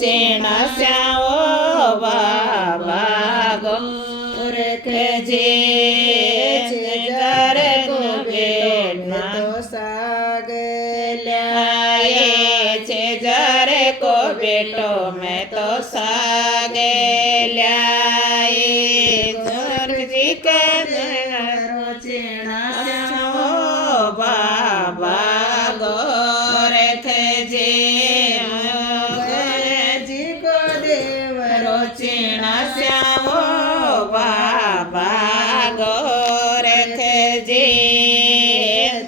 रोचिण श्याओ बाबा गोरख जी जर को बेटा तो साग ल्याए छे जर को बेटो मैं तो साग ल्याए गोरख जी के रोचिण श्याओ बाबा गोरख जी जी को देव रोचिण श्याओ बाबा गोरख जी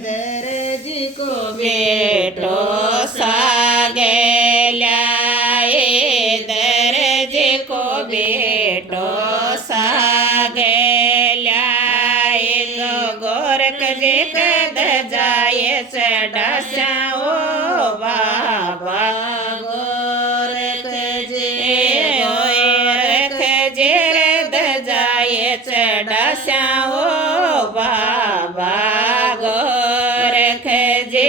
दरजी को बेटो सागे ल्याए दरजी को बेटो सागे ल्याए तो गोरख जी कद जाए चढ़ा श्याओ बाबा गोरख जी गोरख जी कद जाए चढ़ा श्याओ बाबा गोरख जी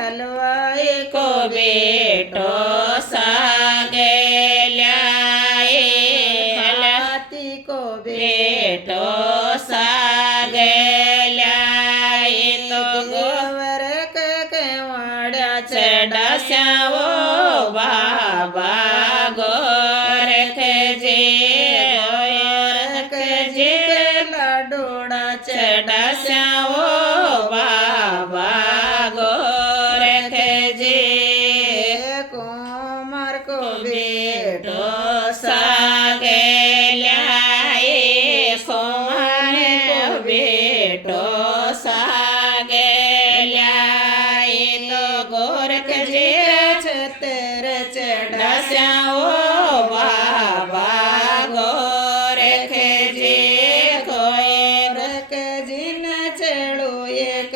हलवाई को बेटो सागे ल्याए हलाती को बेटो सागे ल्याए तो गोरख के वाड़ा चढ़ा श्याओ बाबा गोरख जी गोरख जी लाडोड़ा चढ़ा श्याओ बाबा गोरख जी कुमार को बेटो सागे ल्याए कुमार को बेटो सागे ल्याए तो गोरख जी छतर चढ़ा श्याओ बाबा गोरख जी गोरख जी न चढ़ो एक